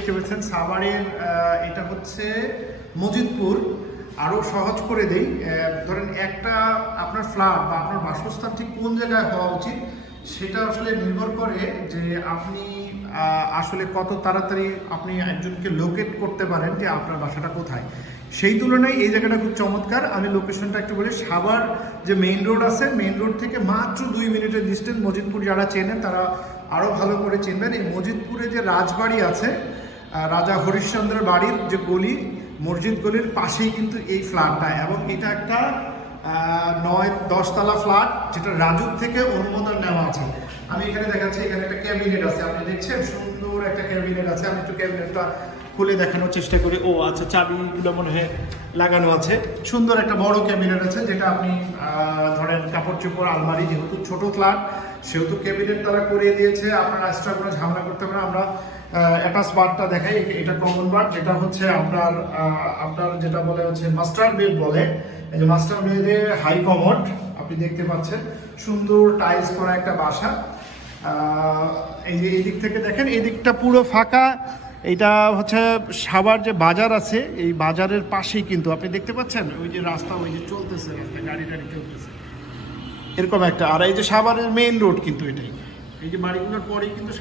দেখতে পাচ্ছেন সাভারের এটা হচ্ছে মজিদপুর। আরও সহজ করে দেই ধরেন একটা আপনার ফ্ল্যাট বা আপনার বাসস্থান ঠিক কোন জায়গায় হওয়া উচিত, সেটা আসলে নির্ভর করে যে আপনি আসলে কত তাড়াতাড়ি আপনি একজনকে লোকেট করতে পারেন যে আপনার বাসাটা কোথায়। সেই তুলনায় এই জায়গাটা খুব চমৎকার। আমি লোকেশনটা একটু বলি, সাভার যে মেইন রোড আছে মেইন রোড থেকে মাত্র দুই মিনিটের ডিস্টেন্স মজিদপুর যারা চেনেন, তারা আরও ভালো করে চিনবেন। এই মজিদপুরে যে রাজবাড়ি আছে রাজা হরিশ্চন্দ্রের বাড়ির যে গলি, মসজিদ গলির পাশেই কিন্তু এই ফ্ল্যাটটা এবং এটা একটা নয়, দশতলা ফ্ল্যাট যেটা রাজুক থেকে অনুমোদন নেওয়া আছে। আমি এখানে দেখাচ্ছি, এখানে একটা ক্যাবিনেট আছে, আপনি দেখছেন? সুন্দর একটা ক্যাবিনেট আছে। আমি একটু ক্যাবিনেটটা খুলে দেখানোর চেষ্টা করি। ও আচ্ছা চাবিগুলো মনে হয় লাগানো আছে। সুন্দর একটা বড় ক্যাবিনেট আছে, যেটা আপনি ধরেন কাপড় চোপড় আলমারি, যেহেতু ছোট ফ্ল্যাট সেহেতু ক্যাবিনেট তারা করে দিয়েছে। আপনার এক্সট্রা কোনো ঝামেলা করতে হবে না। আমরা অ্যাটাচ বারটা দেখাই, এটা কমন বার যেটা হচ্ছে আপনার আপনার যেটা বলে হচ্ছে মাস্টার বেড বলে। এই যে মাস্টার বেডে হাই কমোড আপনি দেখতে পাচ্ছেন, সুন্দর টাইলস করা একটা বাসা। এই যে এই দিক থেকে দেখেন, এই দিকটা পুরো ফাঁকা। এইটা হচ্ছে সাবার যে বাজার আছে, এই বাজারের পাশেই কিন্তু, আপনি দেখতে পাচ্ছেন? ওই যে রাস্তা, ওই যে চলতেছে রাস্তা, গাড়ি টাড়ি চলতেছে। এরকম একটা, আর এই যে সাভারের মেইন রোড কিন্তু এটাই। এই যে বাড়িগুলোর পরেই কিন্তু